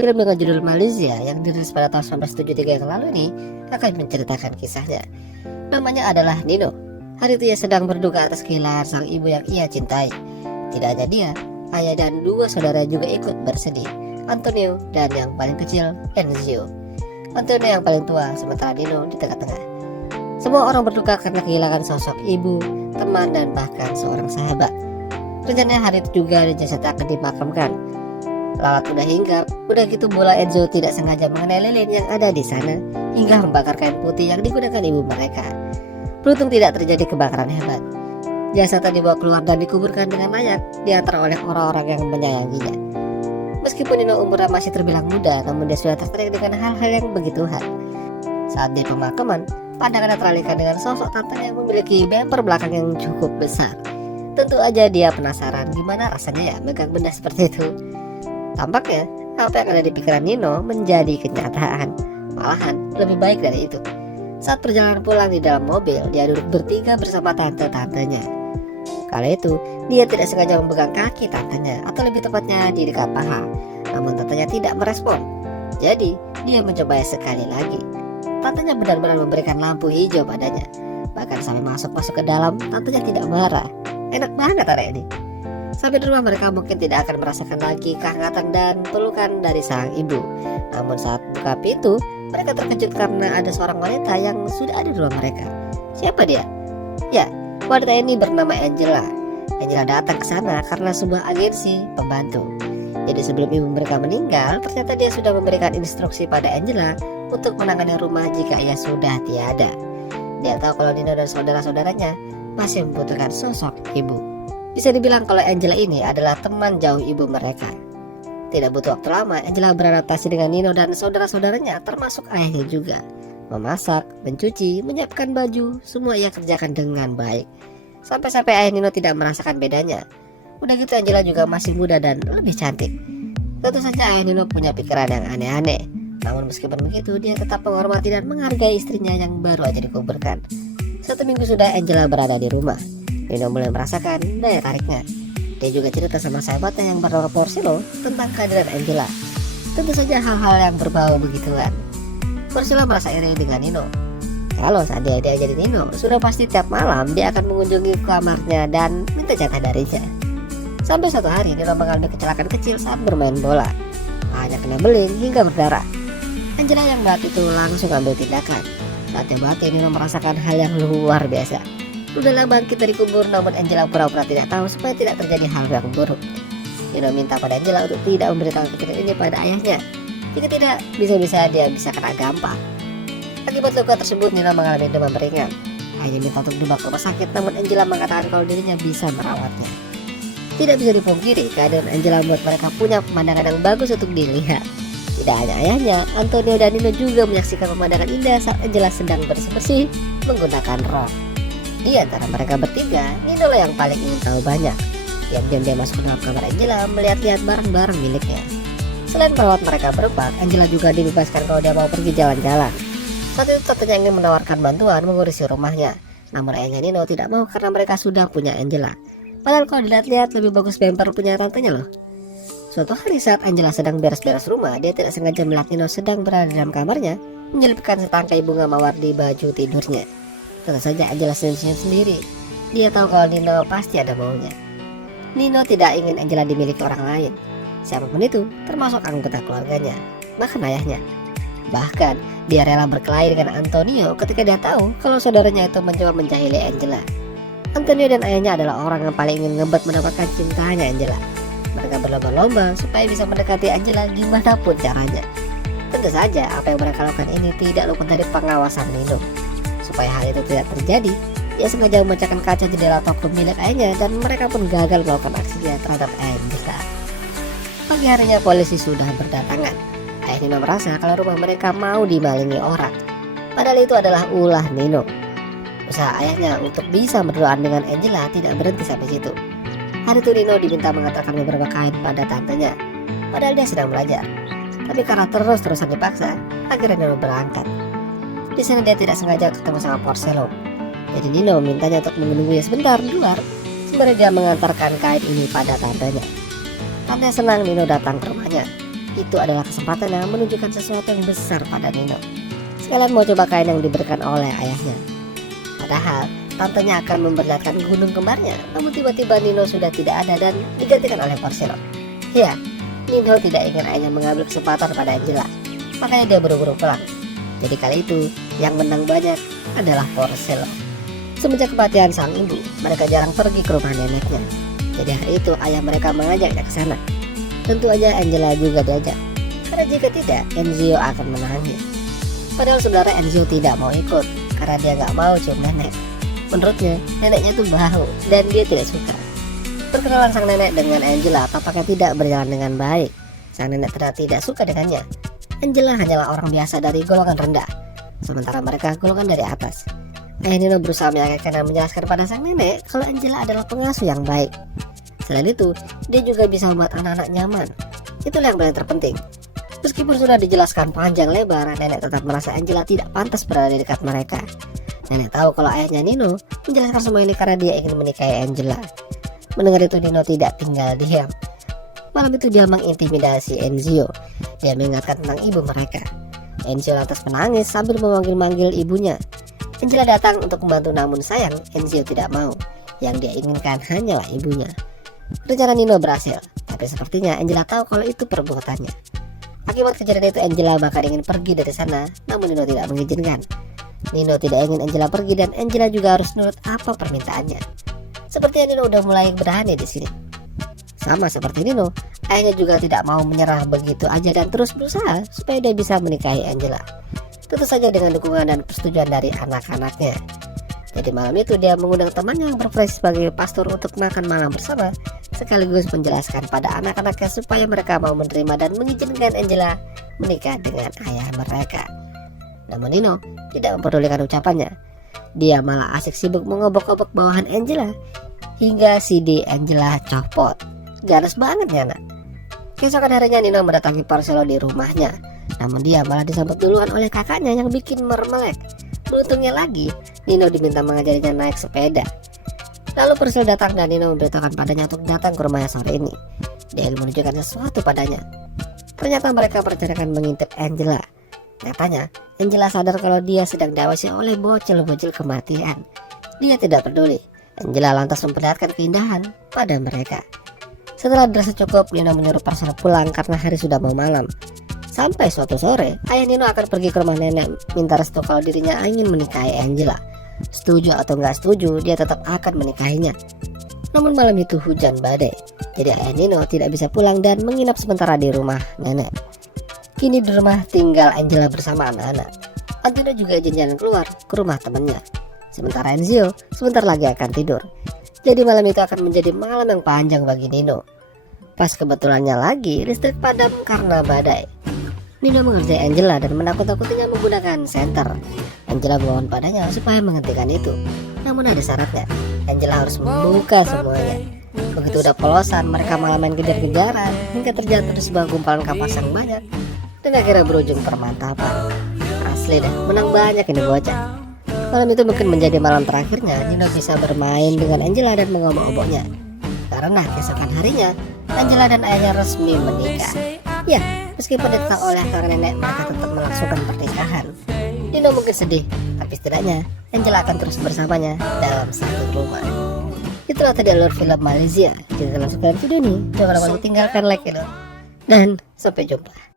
Film dengan judul Malaysia yang dirilis pada tahun 1973 yang lalu ini akan menceritakan kisahnya. Namanya adalah Nino. Hari itu ia sedang berduka atas kehilangan sang ibu yang ia cintai. Tidak hanya dia, ayah dan dua saudara juga ikut bersedih, Antonio dan yang paling kecil, Enzio. Antonio yang paling tua, sementara Nino di tengah-tengah. Semua orang berduka karena kehilangan sosok ibu, teman, dan bahkan seorang sahabat. Rencananya hari itu juga jasad akan dimakamkan. Lalat udah hinggap, udah gitu bola Enzo tidak sengaja mengenai lilin yang ada di sana hingga membakar kain putih yang digunakan ibu mereka. Beruntung tidak terjadi kebakaran hebat. Jasadnya dibawa keluar dan dikuburkan dengan layak diantar oleh orang-orang yang menyayanginya. Meskipun Nino umurnya masih terbilang muda, namun dia sudah tertarik dengan hal-hal yang begituan. Saat di pemakaman, pandangannya teralihkan dengan sosok tantenya yang memiliki bemper belakang yang cukup besar. Tentu aja dia penasaran gimana rasanya ya megang benda seperti itu. Tampaknya apa yang ada di pikiran Nino menjadi kenyataan, malahan lebih baik dari itu. Saat perjalanan pulang di dalam mobil, dia duduk bertiga bersama tante-tantenya. Kala itu, dia tidak sengaja memegang kaki tantenya, atau lebih tepatnya di dekat paha. Namun tantenya tidak merespon. Jadi, dia mencobanya sekali lagi. Tantenya benar-benar memberikan lampu hijau padanya. Bahkan sampai masuk ke dalam, tantenya tidak marah. Enak banget area ini. Sampai di rumah mereka mungkin tidak akan merasakan lagi kehangatan dan pelukan dari sang ibu. Namun saat buka pintu, mereka terkejut karena ada seorang wanita yang sudah ada di rumah mereka. Siapa dia? Ya, wanita ini bernama Angela. Angela datang ke sana karena sebuah agensi pembantu. Jadi sebelum ibu mereka meninggal, ternyata dia sudah memberikan instruksi pada Angela untuk menangani rumah jika ia sudah tiada. Dia tahu kalau Nino dan saudara-saudaranya masih membutuhkan sosok ibu. Bisa dibilang kalau Angela ini adalah teman jauh ibu mereka. Tidak butuh waktu lama, Angela beradaptasi dengan Nino dan saudara-saudaranya, termasuk ayahnya juga. Memasak, mencuci, menyiapkan baju, semua ia kerjakan dengan baik. Sampai-sampai ayah Nino tidak merasakan bedanya. Udah gitu Angela juga masih muda dan lebih cantik. Tentu saja ayah Nino punya pikiran yang aneh-aneh. Namun meskipun begitu, dia tetap menghormati dan menghargai istrinya yang baru aja dikuburkan. 1 minggu sudah Angela berada di rumah. Nino mulai merasakan daya tariknya. Dia juga cerita sama sahabatnya yang bernama Porcelo tentang kehadiran Angela. Tentu saja hal-hal yang berbau begituan. Porcelo merasa iri dengan Nino. Kalau saat dia jadi Nino, sudah pasti tiap malam dia akan mengunjungi kamarnya dan minta jatah darinya. Sampai suatu hari Nino mengalami kecelakaan kecil saat bermain bola. Hanya kena beling hingga berdarah. Angela yang melihat itu langsung ambil tindakan. Saat dia mati, Nino merasakan hal yang luar biasa. Udahlah bangkit dari kubur, namun Angela pura-pura tidak tahu supaya tidak terjadi hal yang buruk. Nino minta pada Angela untuk tidak memberitahu kejadian ini pada ayahnya. Jika tidak, bisa-bisa dia bisa kena gampang. Akibat luka tersebut, Nino mengalami demam ringan. Ayahnya minta untuk dibawa ke rumah sakit, namun Angela mengatakan kalau dirinya bisa merawatnya. Tidak bisa dipungkiri, keadaan Angela membuat mereka punya pemandangan yang bagus untuk dilihat. Tidak hanya ayahnya, Antonio dan Nino juga menyaksikan pemandangan indah saat Angela sedang bersih-bersih menggunakan rok. Di antara mereka bertiga, Nino lah yang paling ingin tahu banyak. Diam-diam dia masuk ke dalam kamar Angela melihat-lihat barang-barang miliknya. Selain merawat mereka berempat, Angela juga dibebaskan kalau dia mau pergi jalan-jalan. Saat itu tantenya ingin menawarkan bantuan mengurusi rumahnya. Namun ayahnya Nino tidak mau karena mereka sudah punya Angela. Padahal kalau dilihat-lihat lebih bagus bemper punya tantenya loh. Suatu hari saat Angela sedang beres-beres rumah, dia tidak sengaja melihat Nino sedang berada dalam kamarnya menyelipkan setangkai bunga mawar di baju tidurnya. Tentu saja Angela senyum-senyum sendiri. Dia tahu kalau Nino pasti ada maunya. Nino tidak ingin Angela dimiliki orang lain, siapapun itu, termasuk anggota keluarganya, bahkan ayahnya. Bahkan dia rela berkelahi dengan Antonio ketika dia tahu kalau saudaranya itu mencoba menjahili Angela. Antonio dan ayahnya adalah orang yang paling ingin ngebet mendapatkan cintanya Angela. Mereka berlomba-lomba supaya bisa mendekati Angela gimana pun caranya. Tentu saja apa yang mereka lakukan ini tidak luput dari pengawasan Nino. Supaya hal itu tidak terjadi, ia sengaja memecahkan kaca jendela toko milik ayahnya dan mereka pun gagal melakukan aksinya terhadap Angela. Pagi harinya polisi sudah berdatangan. Ayah Nino merasa kalau rumah mereka mau dimalingi orang. Padahal itu adalah ulah Nino. Usaha ayahnya untuk bisa berduaan dengan Angela tidak berhenti sampai situ. Hari itu Nino diminta mengantarkan beberapa kain pada tantenya. Padahal dia sedang belajar. Tapi karena terus-terusan dipaksa, akhirnya Nino berangkat. Di sana dia tidak sengaja ketemu sama Porcelo. Jadi Nino mintanya untuk menunggunya sebentar di luar sembari dia mengantarkan kain ini pada tantenya. Tante senang Nino datang ke rumahnya. itu adalah kesempatan yang menunjukkan sesuatu yang besar pada Nino. Sekalian mau coba kain yang diberikan oleh ayahnya. Padahal tantenya akan memperlihatkan gunung kembarnya, namun tiba-tiba Nino sudah tidak ada dan digantikan oleh Porcello. Ya, Nino tidak ingin ayahnya mengambil kesempatan pada Angela, makanya dia buru-buru pulang. Jadi kali itu yang menang banyak adalah Porcello. Semenjak kematian sang ibu, mereka jarang pergi ke rumah neneknya. Jadi hari itu ayah mereka mengajaknya ke sana. Tentu aja Angela juga diajak, karena jika tidak Enzio akan menangis. Padahal sebenarnya Enzio tidak mau ikut karena dia gak mau cium nenek. Menurutnya neneknya itu bau dan dia tidak suka. Perkenalan sang nenek dengan Angela tampaknya tidak berjalan dengan baik. Sang nenek ternyata tidak suka dengannya. Angela hanyalah orang biasa dari golongan rendah, sementara mereka golongan dari atas. Ayah Nino berusaha meyakinkan dan menjelaskan pada sang nenek kalau Angela adalah pengasuh yang baik. Selain itu, dia juga bisa membuat anak-anak nyaman. Itulah yang paling terpenting. Meskipun sudah dijelaskan panjang lebar, nenek tetap merasa Angela tidak pantas berada di dekat mereka. Nenek tahu kalau ayahnya Nino menjelaskan semua ini karena dia ingin menikahi Angela. Mendengar itu Nino tidak tinggal diam. Malam itu dia mengintimidasi Enzio. Dia mengingatkan tentang ibu mereka. Enzio lantas menangis sambil memanggil-manggil ibunya. Angela datang untuk membantu namun sayang Enzio tidak mau. Yang dia inginkan hanyalah ibunya. Rencana Nino berhasil, tapi sepertinya Angela tahu kalau itu perbuatannya. Akibat kejadian itu Angela bahkan ingin pergi dari sana, namun Nino tidak mengizinkan. Nino tidak ingin Angela pergi dan Angela juga harus nurut apa permintaannya. Sepertinya Nino udah mulai berani di sini. Sama seperti Nino, ayahnya juga tidak mau menyerah begitu aja dan terus berusaha supaya dia bisa menikahi Angela. Tentu saja dengan dukungan dan persetujuan dari anak-anaknya. Jadi malam itu dia mengundang temannya yang berprofesi sebagai pastor untuk makan malam bersama, sekaligus menjelaskan pada anak-anaknya supaya mereka mau menerima dan mengizinkan Angela menikah dengan ayah mereka. Namun Nino tidak mempedulikan ucapannya. Dia malah asik sibuk mengobok-obok bawahan Angela hingga CD Angela copot. Ganas banget ya nak. Keesokan harinya Nino mendatangi Porcello di rumahnya, namun dia malah disambut duluan oleh kakaknya yang bikin mermelek. Beruntungnya lagi, Nino diminta mengajarinya naik sepeda. Lalu Porcello datang dan Nino memberitahukan padanya untuk datang ke rumahnya sore ini. Dia ingin menunjukkan sesuatu padanya. Ternyata mereka berencanakan mengintip Angela. Nyatanya, Angela sadar kalau dia sedang diawasi oleh bocil-bocil kematian. Dia tidak peduli. Angela lantas memperlihatkan keindahan pada mereka. Setelah dirasa cukup, Nino menyuruh Porcello pulang karena hari sudah mau malam. Sampai suatu sore, ayah Nino akan pergi ke rumah nenek minta restu kalau dirinya ingin menikahi Angela. Setuju atau nggak setuju, dia tetap akan menikahinya. Namun malam itu hujan badai, jadi ayah Nino tidak bisa pulang dan menginap sementara di rumah nenek. Kini di rumah tinggal Angela bersama anak-anak. Antino juga izin jalan keluar ke rumah temannya. Sementara Enzio sebentar lagi akan tidur. Jadi malam itu akan menjadi malam yang panjang bagi Nino. Pas kebetulannya lagi listrik padam karena badai. Nino mengerjai Angela dan menakut-nakutinya menggunakan senter. Angela memohon padanya supaya menghentikan itu. Namun ada syaratnya, Angela harus membuka semuanya. Begitu udah polosan, mereka malah main kejar-kejaran hingga terjatuh di sebuah gumpalan kapas yang banyak dan akhirnya berujung permantapan. Asli dah, menang banyak ini bocah. Malam itu mungkin menjadi malam terakhirnya Nino bisa bermain dengan Angela dan mengobok-oboknya. Karena keesokan harinya Angela dan ayahnya resmi menikah. Ya, meskipun ditentang oleh sang nenek, mereka tetap melangsungkan pernikahan. Nino mungkin sedih, tapi setidaknya Angela akan terus bersamanya dalam satu rumah. Itulah tadi alur film Malaysia. Jika kalian suka video ini, jangan lupa tinggalkan like ya. Dan sampai jumpa.